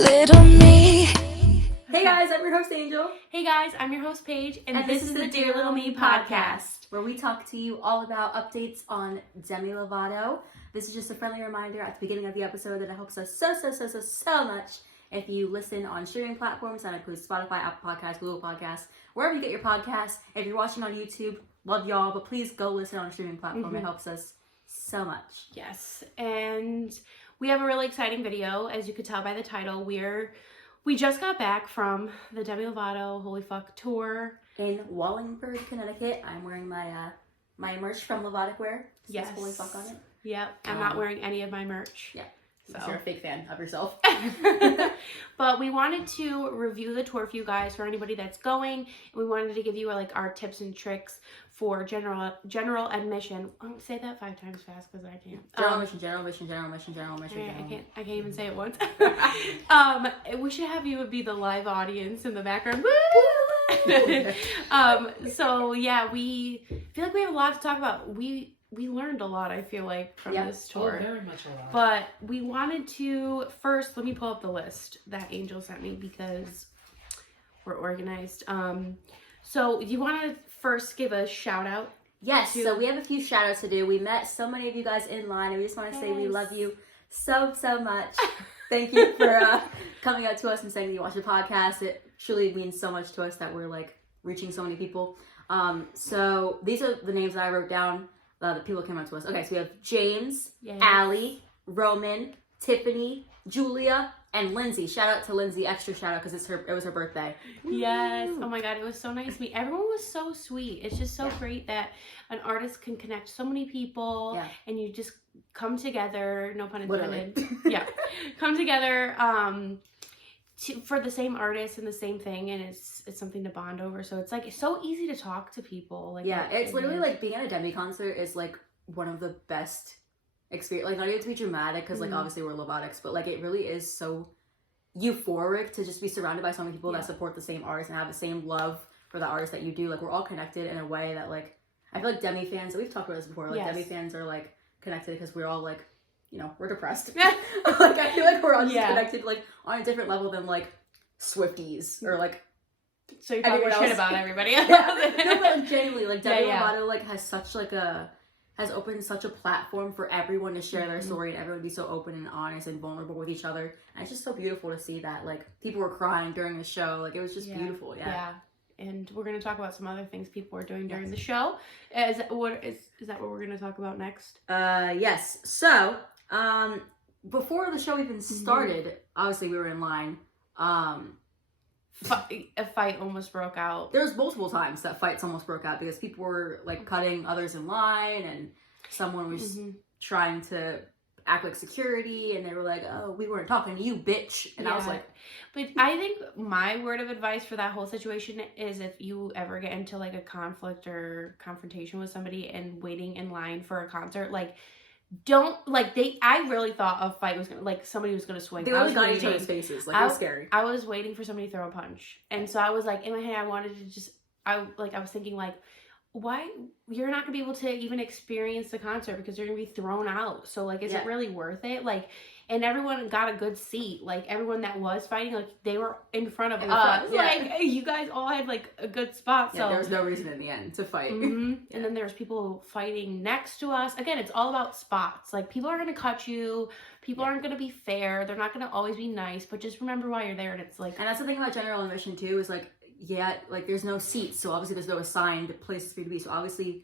little me. Hey guys, I'm your host Angel. Hey guys, I'm your host Paige, and this is the Dear Little Me podcast, where we talk to you all about updates on Demi Lovato. This is just a friendly reminder at the beginning of the episode that it helps us so much if you listen on streaming platforms. That includes Spotify, Apple Podcasts, Google Podcasts, wherever you get your podcasts. If you're watching on YouTube, love y'all, but please go listen on a streaming platform. It helps us so much. Yes, and we have a really exciting video, as you could tell by the title. We just got back from the Demi Lovato Holy Fuck Tour in Wallingford, Connecticut. I'm wearing my my merch from Lovatic Wear. Yes. Holy Fuck on it. Yep, I'm not wearing any of my merch. Yeah. So you're a fake fan of yourself. But we wanted to review the tour for you guys, for anybody that's going. And we wanted to give you like our tips and tricks for general admission. Say that 5 times fast because I can't. General admission. I can't even say it once. We should have you be the live audience in the background. So yeah, we feel like we have a lot to talk about. We learned a lot, I feel like, from this tour. Oh, very much a lot. But we wanted to, first, let me pull up the list that Angel sent me because we're organized. So you want to first give a shout out? Yes, so we have a few shout outs to do. We met so many of you guys in line, and we just want to say we love you so much. Thank you for coming out to us and saying that you watch the podcast. It truly means so much to us that we're like reaching so many people. So these are the names that I wrote down. The people came out to us. Okay, so we have James, Allie, Roman, Tiffany, Julia, and Lindsay. Shout out to Lindsay, extra shout out because it was her birthday. Yes. Oh my God, it was so nice to meet. Everyone was so sweet. It's just so great that an artist can connect so many people and you just come together, no pun intended. Yeah. Come together for the same artist and the same thing, and it's something to bond over. So it's like it's so easy to talk to people. Like it's literally like being at a Demi concert is like one of the best experience. Like not even to be dramatic because like obviously we're Lovatics, but like it really is so euphoric to just be surrounded by so many people that support the same artist and have the same love for the artist that you do. Like we're all connected in a way that like I feel like Demi fans. We've talked about this before. Like Demi fans are like connected because we're all like. You know, we're depressed. Like, I feel like we're all just connected, like, on a different level than, like, Swifties or, like, so you talk shit about everybody else. No, but, like, genuinely, like, Demi Lovato, like, has such, like, has opened such a platform for everyone to share their story and everyone to be so open and honest and vulnerable with each other. And it's just so beautiful to see that, like, people were crying during the show. Like, it was just beautiful, Yeah. And we're going to talk about some other things people were doing during the show. Is that what we're going to talk about next? Yes. So... before the show even started, obviously we were in line. A fight almost broke out. There was multiple times that fights almost broke out because people were like cutting others in line, and someone was trying to act like security, and they were like, "Oh, we weren't talking to you, bitch." And I was like, but I think my word of advice for that whole situation is if you ever get into like a conflict or confrontation with somebody and waiting in line for a concert, like. Don't like I really thought a fight was gonna like somebody was gonna swing. They always got each other's faces. Like it was scary. I was waiting for somebody to throw a punch, and so I was like in my head I wanted to just I was thinking like, why you're not gonna be able to even experience the concert because you're gonna be thrown out. So like, is it really worth it? Like, and everyone got a good seat. Like everyone that was fighting, like they were in front of us. Like you guys all had like a good spot. So there was no reason in the end to fight. And then there was people fighting next to us. Again, it's all about spots. Like people are gonna cut you. People aren't gonna be fair. They're not gonna always be nice. But just remember why you're there. And it's like, and that's the thing about general admission too. Is like like there's no seats, so obviously there's no assigned places for you to be. So obviously,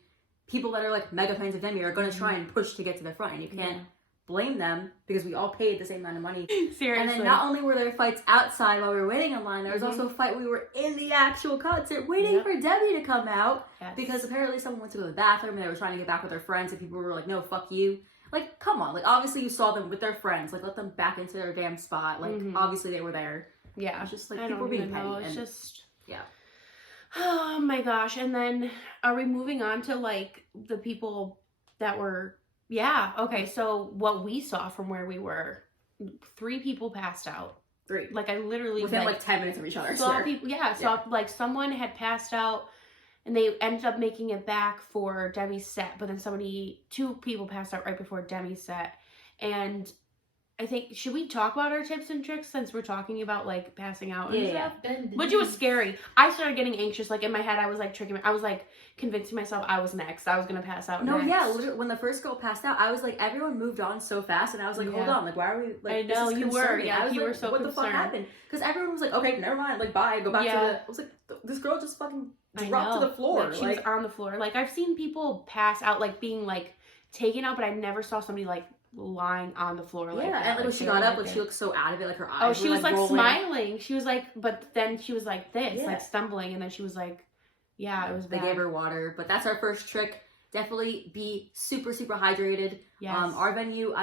people that are like mega fans of Demi are gonna try and push to get to the front, and you can't. Blame them because we all paid the same amount of money. Seriously. And then not only were there fights outside while we were waiting in line, there was also a fight we were in the actual concert waiting for Debbie to come out because apparently someone went to go to the bathroom and they were trying to get back with their friends and people were like, no, fuck you. Like, come on. Like, obviously you saw them with their friends. Like, let them back into their damn spot. Like, obviously they were there. Yeah. It's just like people were being petty. It's just... Yeah. Oh my gosh. And then are we moving on to like the people that were... Yeah. Okay. So what we saw from where we were, 3 people passed out. 3. Like I literally within like 10 minutes of each other. Saw people. Yeah. Saw like someone had passed out, and they ended up making it back for Demi's set. But then 2 people passed out right before Demi's set, and I think, should we talk about our tips and tricks since we're talking about like passing out and Yeah. stuff? Which was scary. I started getting anxious. Like in my head, I was like I was like convincing myself I was next. I was gonna pass out. No, next. yeah, literally, when the first girl passed out, I was like, everyone moved on so fast, and I was like, hold on, like, why are we, like, I know, this is you were, concerning. yeah, I was you like, were so what concerned. the fuck happened? Because everyone was like, okay, never mind, like, bye, go back to the, I was like, this girl just fucking dropped to the floor. Like, she was on the floor. Like, I've seen people pass out, like, being, like, taken out, but I never saw somebody, like, lying on the floor like that. And like when she got up, like she looked so out of it, like her eyes. Oh, she were, was like rolling. smiling. She was like, but then she was like this, like stumbling, and then she was like, yeah, it was bad. They gave her water, but that's our first trick. Definitely be super hydrated. Yes. Our venue,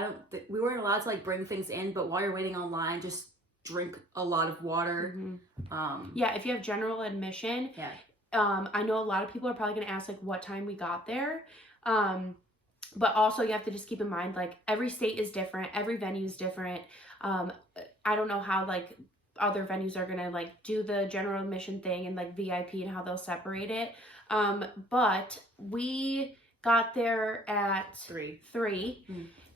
we weren't allowed to like bring things in, but while you're waiting online, just drink a lot of water. Yeah, if you have general admission. Yeah. I know a lot of people are probably gonna ask like what time we got there. But also you have to just keep in mind, like, every state is different. Every venue is different. I don't know how, like, other venues are going to, like, do the general admission thing and, like, VIP and how they'll separate it. But we got there at 3.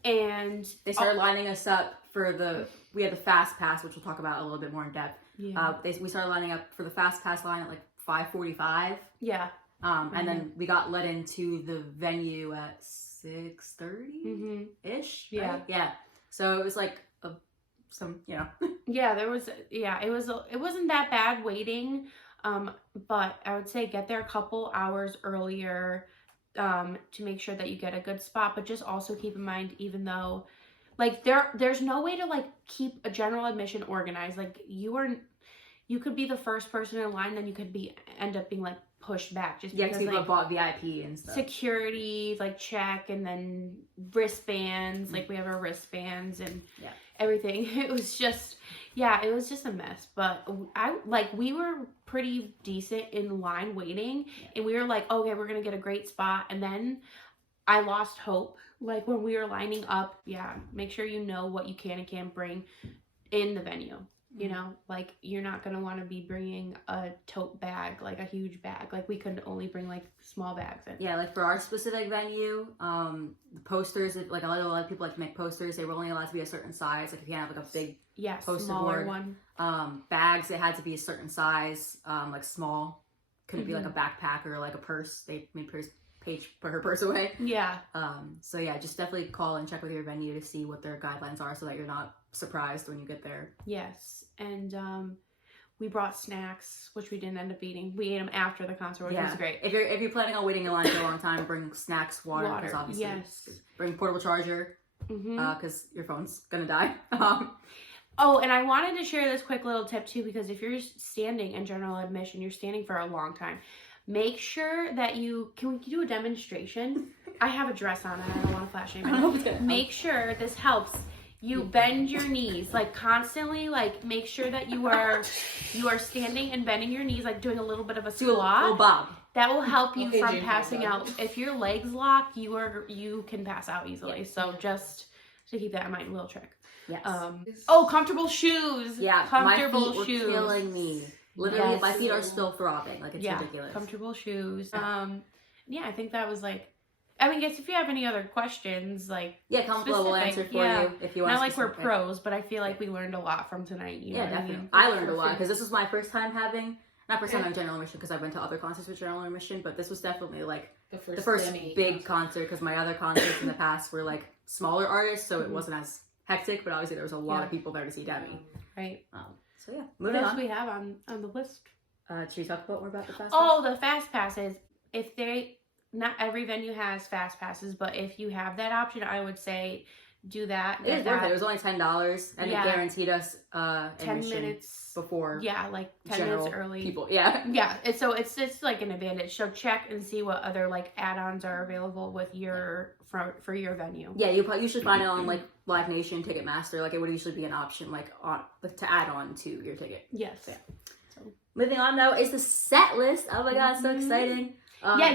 And they started lining us up for we had the fast pass, which we'll talk about a little bit more in depth. Yeah. We started lining up for the fast pass line at, like, 5:45. Yeah. And then we got let into the venue at 6:30 ish. Yeah. Right? Yeah. So it was like Yeah, it wasn't that bad waiting. But I would say get there a couple hours earlier to make sure that you get a good spot, but just also keep in mind, even though like there's no way to like keep a general admission organized. Like you could be the first person in line, then you could end up being like pushed back just because people like, have bought VIP and stuff. Security like check, and then wristbands. Like we have our wristbands and everything. It was just a mess. But we were pretty decent in line waiting, and we were like, okay, we're gonna get a great spot. And then I lost hope. Like when we were lining up, make sure you know what you can and can't bring in the venue. You know, like you're not going to want to be bringing a tote bag, like a huge bag. Like we could only bring like small bags in. Yeah, like for our specific venue, the posters, like a lot of people like to make posters. They were only allowed to be a certain size. Like if you have like a big poster smaller board. one. Bags, it had to be a certain size, like small. Couldn't be like a backpack or like a purse. They made Paige put her purse away. Yeah. So yeah, just definitely call and check with your venue to see what their guidelines are so that you're not surprised when you get there. Yes. And we brought snacks, which we didn't end up eating. We ate them after the concert, which was great. If you're planning on waiting in line for a long time, bring snacks, water, because obviously bring portable charger, because your phone's gonna die. Oh, and I wanted to share this quick little tip too, because if you're standing in general admission, you're standing for a long time. Make sure that can we do a demonstration? I have a dress on and I don't want to flash anything. Make sure this helps. You bend your knees, like constantly, like make sure that you are standing and bending your knees, like doing a little bit of a squat. A little bob. That will help you from passing out. If your legs lock, you can pass out easily. So just to keep that in mind, little trick. Yes. Comfortable shoes. Yeah, comfortable my feet were killing me. Literally, my feet are still throbbing. Like, it's ridiculous. Comfortable shoes. I think that was like, I mean, guess if you have any other questions, like, comment below, we'll answer for you if you want. Not like we're pros, but I feel like we learned a lot from tonight. You know definitely. I mean? I learned a lot because this was my first time not first time on general admission, because I went to other concerts with general admission, but this was definitely like the first big concert, because my other concerts in the past were like smaller artists, so it wasn't as hectic, but obviously there was a lot of people there to see Demi. Right. So yeah, moving on. What else do we have on the list? Should we talk about more about the fast pass? Oh, the fast passes. Not every venue has fast passes, but if you have that option, I would say do that. It was worth it. It was only $10, and it guaranteed us 10 minutes before. Yeah, like 10 minutes early. People, So it's just like an advantage. So check and see what other like add-ons are available with for your venue. Yeah, you usually find it on like Live Nation, Ticketmaster. Like it would usually be an option like to add on to your ticket. Yes. So, moving on though is the set list. Oh my god, so exciting!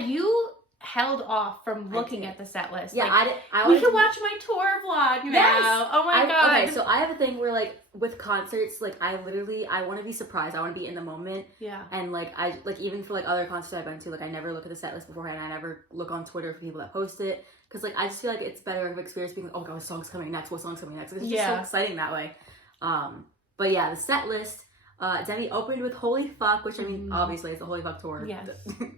You held off from looking at the set list. Yeah, like, we can watch my tour vlog now. Oh my god. Okay, so I have a thing where like with concerts, like I want to be surprised. I want to be in the moment. Yeah. And like even for like other concerts I've been to, like I never look at the set list beforehand. I never look on Twitter for people that post it, because like I just feel like it's better of experience being like, oh god, what song's coming next? What song's coming next? It's just so exciting that way. But yeah, the set list. Demi opened with Holy Fuck, which I mean, obviously it's a Holy Fuck tour. Yes.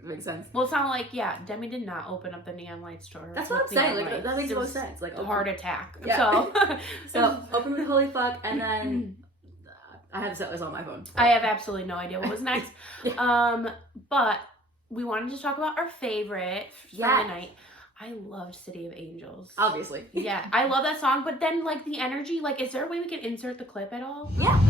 Makes sense. Well, it's not like, Demi did not open up the Neon Lights tour. That's what I'm saying. Like, that makes no sense. Like, heart attack. Yeah. So opened with Holy Fuck, and then I have the set list on my phone. I have absolutely no idea what was next. But we wanted to talk about our favorite for the night. I loved City of Angels. Obviously. Yeah, I love that song, but then like the energy, like is there a way we can insert the clip at all? Yeah.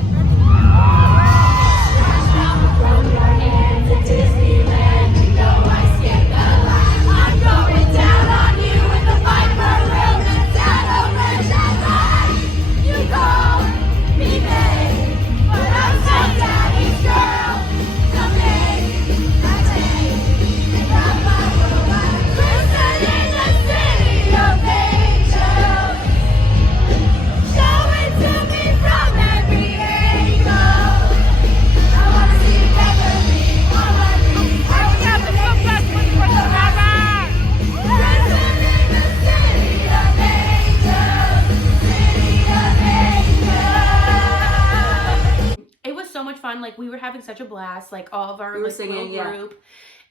Like we were having such a blast, like all of our singing, group,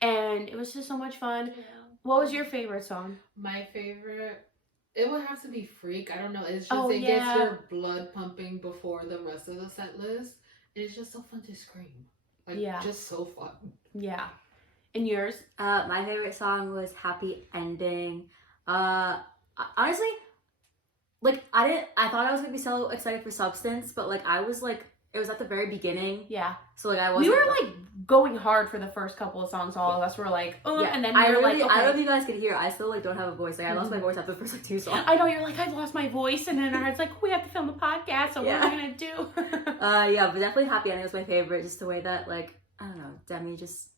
and it was just so much fun. Yeah. What was your favorite song? My favorite, it would have to be Freak. I don't know. It's just it gets your blood pumping before the rest of the set list. And it's just so fun to scream. Like just so fun. Yeah. And yours? My favorite song was Happy Ending. Honestly, like I thought I was gonna be so excited for Substance, but like I was like. It was at the very beginning. Yeah. So like I wasn't. We were like going hard for the first couple of songs. All of us were like, oh, and then we were like, okay. I don't know if you guys could hear. I still like don't have a voice. Like I lost my voice after the first like 2 songs. I know you're like I've lost my voice, and then it's like we have to film the podcast. So what are we gonna do? Yeah, but definitely Happy Ending was my favorite. Just the way that like I don't know, Demi just.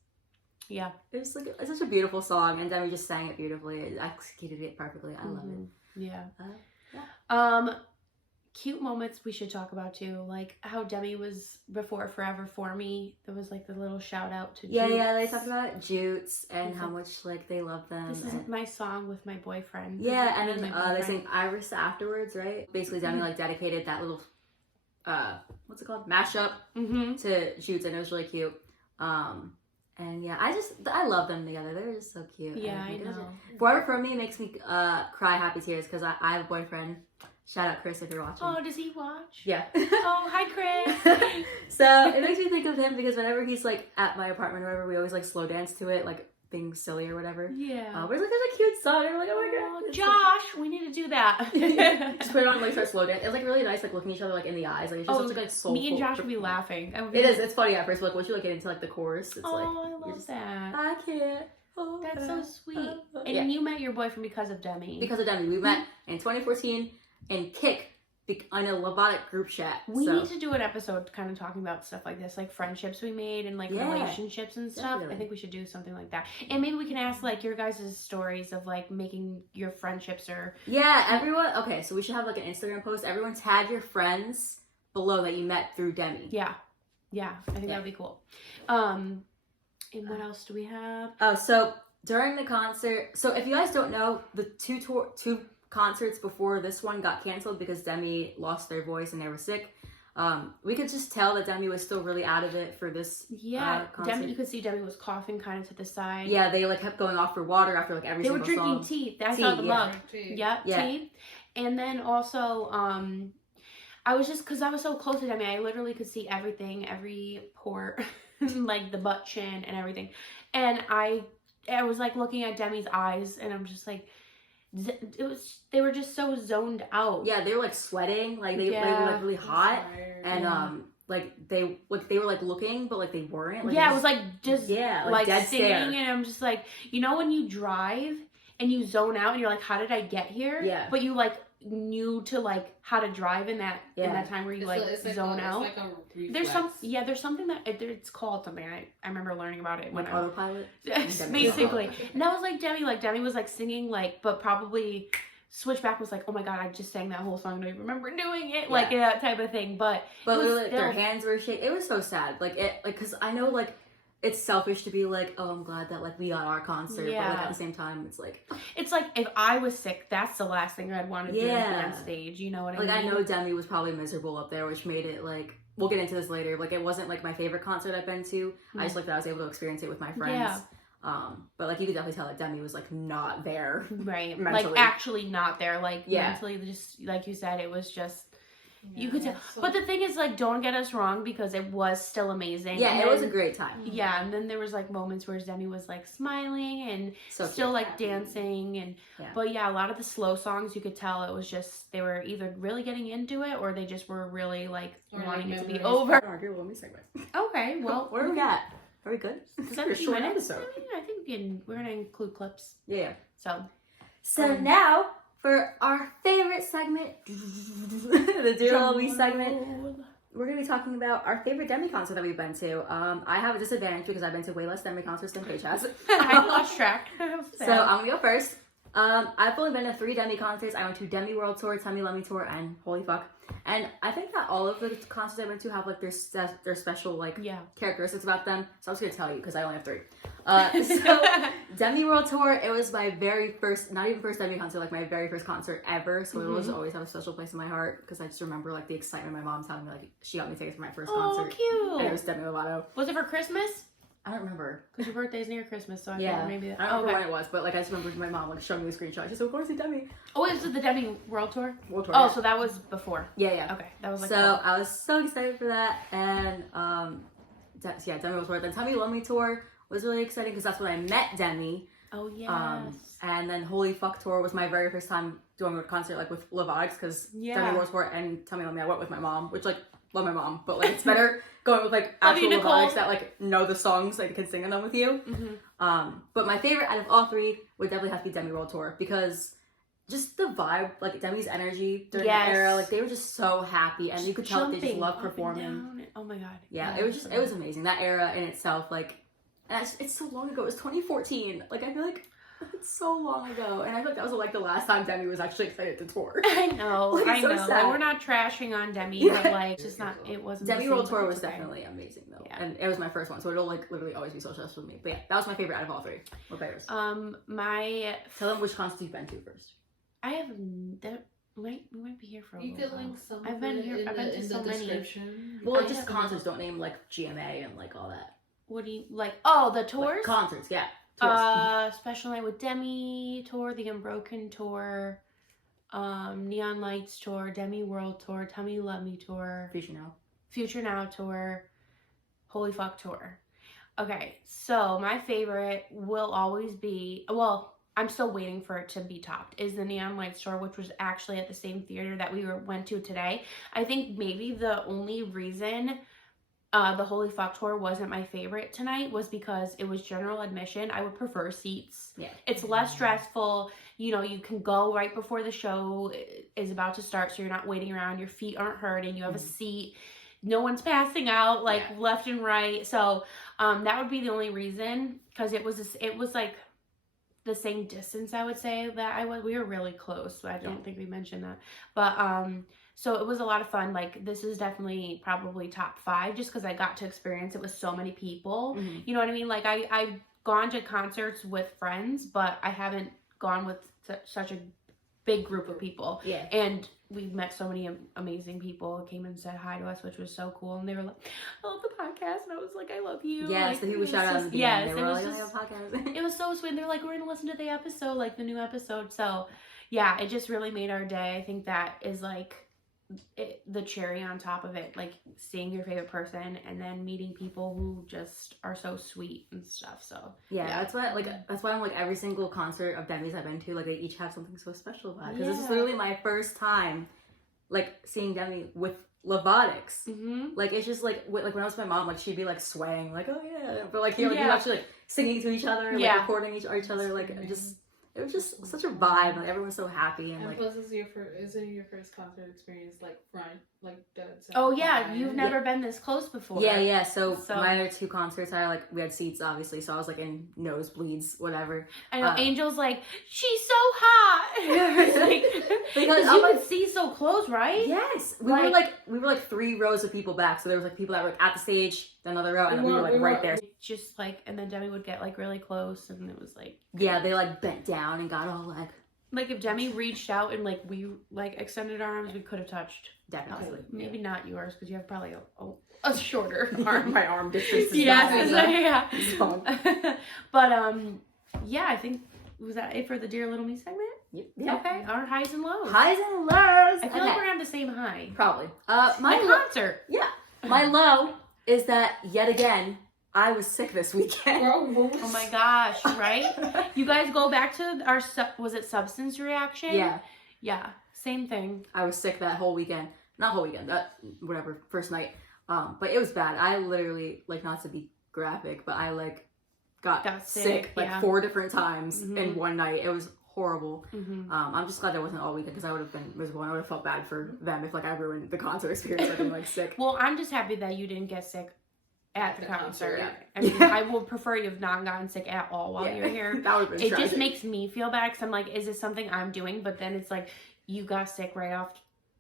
Yeah. It was like it's such a beautiful song, and Demi just sang it beautifully. It executed it perfectly. I love it. Yeah. Cute moments we should talk about too, like how Demi was before Forever For Me. There was like the little shout out to Jutes. Yeah, they talked about Jutes and how much like they love them. This is my song with my boyfriend. Yeah, and then they sang Iris afterwards, right? Basically, Demi like dedicated that little what's it called, mashup to Jutes, and it was really cute. And yeah, I love them together. They're just so cute. Yeah, I know. Forever For Me makes me cry happy tears because I have a boyfriend. Shout out Chris if you're watching. Oh, does he watch? Yeah. Oh, hi Chris. So it makes me think of him because whenever he's like at my apartment or whatever, we always like slow dance to it, like being silly or whatever. Yeah. But it's like there's a cute song. I'm like, oh my god. Josh, we need to do that. Just put it on and like start slow dance. It's like really nice, like looking each other like in the eyes. Like it's just such like soulful. Me and Josh would be laughing. It is. It's funny at first, but like once you like get into like the chorus, it's like I love that. I can't. Oh, that's so sweet. And you met your boyfriend because of Demi. Because of Demi, we met in 2014 in Kick. On a Lobotic group chat. We need to do an episode kind of talking about stuff like this, like friendships we made and like relationships and stuff. Definitely. I think we should do something like that. And maybe we can ask like your guys' stories of like making your friendships or... Yeah, everyone... Okay, so we should have like an Instagram post. Everyone tag your friends below that you met through Demi. Yeah. I think that would be cool. And what else do we have? Oh, so during the concert... So if you guys don't know, the two concerts before this one got canceled because Demi lost their voice and they were sick. We could just tell that Demi was still really out of it for this concert. Demi, you could see Demi was coughing kind of to the side. Yeah, they like kept going off for water after like every single song. They were drinking tea. I saw the mug. Tea. And then also, I was just, because I was so close to Demi, I literally could see everything, every port, like the butt chin and everything. And I was like looking at Demi's eyes and I'm just like, they were just so zoned out. Yeah, they were like sweating, like they were like really hot, and like they were like looking, but like they weren't. Like, it was like just like dead singing, stare. And I'm just like, you know, when you drive and you zone out and you're like, how did I get here? Yeah. But you like knew to like how to drive in that time where you zone out. It's like a reflex. There's something that it's called something. I remember learning about it when autopilot. Basically, and that was like Demi was like singing like, but probably Switchback was like, oh my god, I just sang that whole song. I don't even remember doing it, like that type of thing. But literally, their hands were shaking. It was so sad. Like it, like because I know like. it's selfish to be like, oh, I'm glad that like we got our concert, but like at the same time, it's like if I was sick, that's the last thing I'd want to do is be on stage. You know what I mean? Like I know Demi was probably miserable up there, which made it like we'll get into this later. Like it wasn't like my favorite concert I've been to. I just like that I was able to experience it with my friends. Yeah. But like you could definitely tell that Demi was like not there, right? Mentally. Like actually not there. Like mentally, just like you said, it was just. You could tell, but the thing is, like, don't get us wrong because it was still amazing. Yeah, it was a great time. Yeah, and then there was like moments where Demi was like smiling and still like dancing, and but yeah, a lot of the slow songs you could tell it was just they were either really getting into it or they just were really like wanting it to be over. Okay, well, where are we at? Are we good? It's a short episode. I think we're gonna include clips. Yeah. So now. For our favorite segment, the Dear segment, we're going to be talking about our favorite Demi concert that we've been to. I have a disadvantage because I've been to way less Demi concerts than Paige has. I lost track. So I'm going to go first. I've only been to 3 Demi concerts. I went to Demi World Tour, Tell Me Love Me Tour, and Holy Fuck. And I think that all of the concerts I went to have like their special like characteristics about them. So I'm just going to tell you because I only have 3. So Demi World Tour, it was my very first, not even first Demi concert, like my very first concert ever. So it will always have a special place in my heart because I just remember like the excitement my mom's having me, like she got me tickets for my first concert. Oh, cute. And it was Demi Lovato. Was it for Christmas? I don't remember. Because your birthday's near Christmas, so I think maybe that. I don't remember when it was, but like I just remember my mom like showing me the screenshot. She said, "We're going to see Demi." Oh, is it the Demi World Tour? World Tour. Oh, so that was before. Yeah. Okay, that was like. So I was so excited for that, and Demi World Tour. Then Tell Me Love Me Tour was really exciting because that's when I met Demi. Oh yes. And then Holy Fuck Tour was my very first time doing a concert like with Lovato because Demi World Tour and Tell Me Love Me I went with my mom, which like. Love my mom, but like it's better going with like actual Lovatos that like know the songs, like can sing them with you. But my favorite out of all 3 would definitely have to be Demi World Tour because just the vibe, like Demi's energy during that era, like they were just so happy and you could tell that they just loved performing. Oh my god! Yeah, it was amazing. That era in itself, like, and it's so long ago. It was 2014. Like I feel like. It's so long ago, and I feel like that was like the last time Demi was actually excited to tour. I know, like, I know. Like, we're not trashing on Demi, but like, it's just not. It wasn't. Demi World Tour was definitely amazing though, and it was my first one, so it'll like literally always be so special to me. But yeah, that was my favorite out of all 3. What about yours? Tell them which concerts you've been to first. I have. We might be here for a while. You could link some. I've been here. I've been to so many. Well, like just concerts. Don't name like GMA and like all that. What do you like? Oh, the tours. Like, concerts, yeah. Special Night with Demi tour, the Unbroken tour, Neon Lights tour, Demi World tour, Tell Me Love Me tour, Future Now tour, Holy Fuck tour. Okay, so my favorite will always be, well, I'm still waiting for it to be topped, is the Neon Lights tour, which was actually at the same theater that we went to today. I think maybe the only reason the Holy Fuck tour wasn't my favorite tonight was because it was general admission. I would prefer seats. Yeah. It's less stressful. You know, you can go right before the show is about to start, so you're not waiting around. Your feet aren't hurting. You have a seat. No one's passing out like left and right. So that would be the only reason, because it was like the same distance, I would say, that we were really close. So I don't think we mentioned that. But so it was a lot of fun. Like, this is definitely probably top 5 just because I got to experience it with so many people. You know what I mean? Like, I've gone to concerts with friends, but I haven't gone with such a big group of people. Yeah. And we've met so many amazing people who came and said hi to us, which was so cool. And they were like, I love the podcast. And I was like, I love you. Yes, like, the people shout out at the beginning. They were like, I have a podcast. It was so sweet. And they're like, we're going to listen to the episode, like the new episode. So, yeah, it just really made our day. I think that is like the cherry on top of it, like seeing your favorite person and then meeting people who just are so sweet and stuff. So that's why I'm like every single concert of Demi's I've been to, like they each have something so special about it, because this is literally my first time like seeing Demi with Lovatics. Like it's just like when I was with my mom, like she'd be like swaying like, oh yeah, but like here like you actually like singing to each other, like recording each other, like it was just such a vibe. Like everyone's so happy and like. Plus, isn't your first concert experience like front, like that's. Oh yeah, you've never been this close before. Yeah. So my other 2 concerts, we had seats obviously, so I was like in nosebleeds, whatever. I know Angel's like, she's so hot. Like, because you could see so close, right? Yes, we were like 3 rows of people back, so there was like people that were at the stage, another row, and then we were like right there. Just like, and then Demi would get like really close, and it was like, yeah, they like bent down and got all like if Demi reached out and like we like extended our arms, we could have touched. Definitely. Maybe not yours because you have probably a shorter arm. My arm distance is yeah. But yeah, I think was that it for the Dear Little Me segment? Yeah. Okay. Our highs and lows. Highs and lows. I feel like we're gonna have the same high. Probably. My concert. Yeah. My low is that yet again I was sick this weekend. Oh my gosh! Right? You guys go back to our was it substance reaction? Yeah. Yeah. Same thing. I was sick that whole weekend. Not whole weekend. That whatever first night. But it was bad. I literally like not to be graphic, but I like got sick like 4 different times in one night. It was horrible. I'm just glad that wasn't all weekend because I would have been miserable and I would have felt bad for them if like I ruined the concert experience. Like I'm like sick. Well, I'm just happy that you didn't get sick at the concert. Yeah. I mean, I would prefer you have not gotten sick at all while you're here. That would have been tragic. Just makes me feel bad because I'm like, is this something I'm doing? But then it's like, you got sick right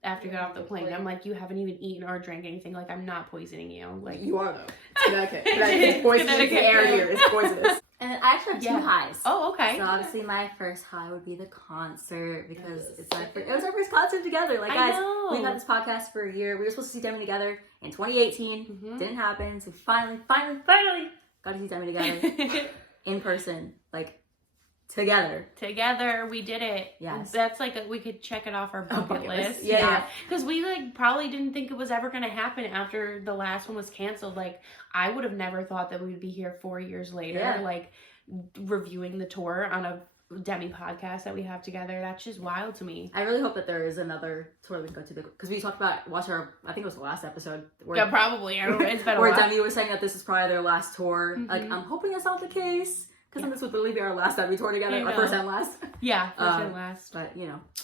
after you got off the plane. I'm like, you haven't even eaten or drank anything. Like, I'm not poisoning you. Like, you are though. It's Connecticut. It's poisonous. The air here is poisonous. And I actually have 2 highs. Oh, okay. So obviously my first high would be the concert because it was our first concert together. Like guys, we've had this podcast for a year. We were supposed to see Demi together in 2018. Didn't happen. So finally got to see Demi together in person. Like together, we did it. Yes, that's like we could check it off our bucket list. Yeah, because we like probably didn't think it was ever going to happen after the last one was canceled. Like I would have never thought that we'd be here 4 years later, like reviewing the tour on a Demi podcast that we have together. That's just wild to me. I really hope that there is another tour we can go to because we talked about I think it was the last episode. Yeah, probably. I don't know. It's been a where while. Demi was saying that this is probably their last tour. Like I'm hoping that's not the case. Because then this would literally be our last Demi tour together. Our first and last. Yeah, first and last. But,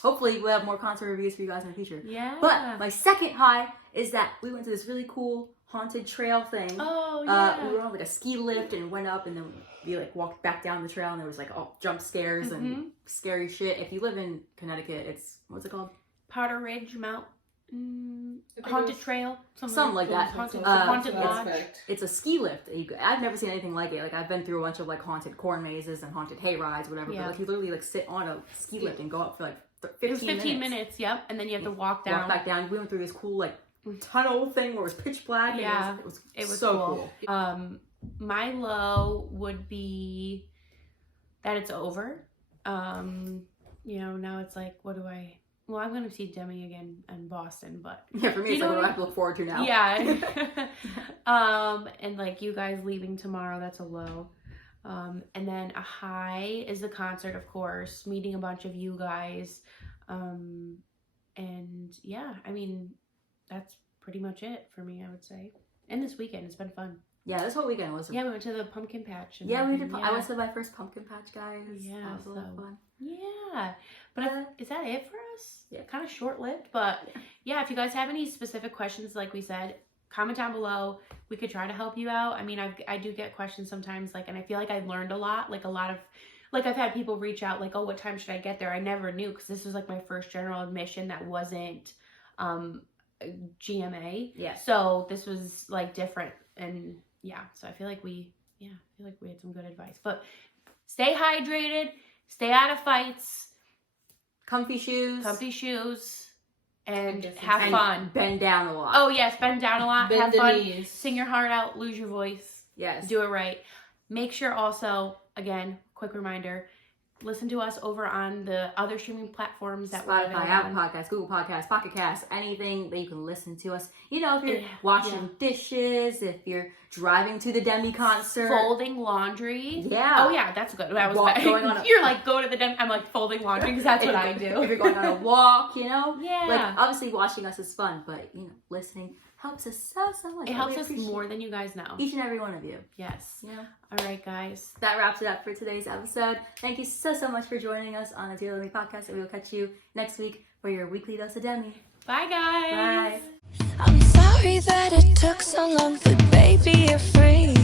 hopefully we'll have more concert reviews for you guys in the future. Yeah. But my second high is that we went to this really cool haunted trail thing. Oh, yeah. We were on like a ski lift and went up and then we like walked back down the trail and there was like all jump scares and scary shit. If you live in Connecticut, it's, what's it called? Powder Ridge Mountain. Haunted trail, something like that. Haunted lodge. It's a ski lift. I've never seen anything like it. Like I've been through a bunch of like haunted corn mazes and haunted hay rides, whatever. But like you literally like sit on a ski lift and go up for like 15 minutes. Yep, and then you have to walk down. Walk back down. We went through this cool like tunnel thing where it was pitch black. Yeah, and it was so cool. My low would be that it's over. Now it's like, what do I? Well, I'm going to see Demi again in Boston, but... Yeah, for me, it's like what I have to look forward to now. Yeah. And, like, you guys leaving tomorrow, that's a low. And then a high is the concert, of course, meeting a bunch of you guys. And, yeah, I mean, that's pretty much it for me, I would say. And this weekend, it's been fun. Yeah, this whole weekend was... Yeah, we went to the pumpkin patch. I went to my first pumpkin patch, guys. Yeah. That was a lot of fun. Yeah. But is that it for us? Yeah. Kind of short-lived. But, yeah, if you guys have any specific questions, like we said, comment down below. We could try to help you out. I mean, I do get questions sometimes, like, and I feel like I've learned a lot. Like, I've had people reach out, like, oh, what time should I get there? I never knew, because this was, like, my first general admission that wasn't GMA. Yeah. So this was, like, different. And, yeah, so I feel like we had some good advice. But stay hydrated. Stay out of fights. Comfy shoes. And have fun. Bend down a lot. Oh, yes. Bend down a lot. Bend have the fun. knees. Sing your heart out. Lose your voice. Yes. Do it right. Make sure also, again, quick reminder, listen to us over on the other streaming platforms that we're Spotify, Apple Podcasts, Google Podcasts, Pocket Casts, anything that you can listen to us. If you're washing dishes, if you're driving to the Demi concert. Folding laundry. Yeah. Oh, yeah, that's good. That was bad. You're like, go to the Demi. I'm like, folding laundry because that's what I do. If you're going on a walk, Yeah. Like, obviously watching us is fun, but, listening, helps us so much. It helps us more than you guys know. Each and every one of you. Yes. Yeah. All right, guys. That wraps it up for today's episode. Thank you so much for joining us on the Daily Demi podcast, and we will catch you next week for your weekly dose of Demi. Bye, guys. Bye. I'm sorry that it took so long, but baby, you're free.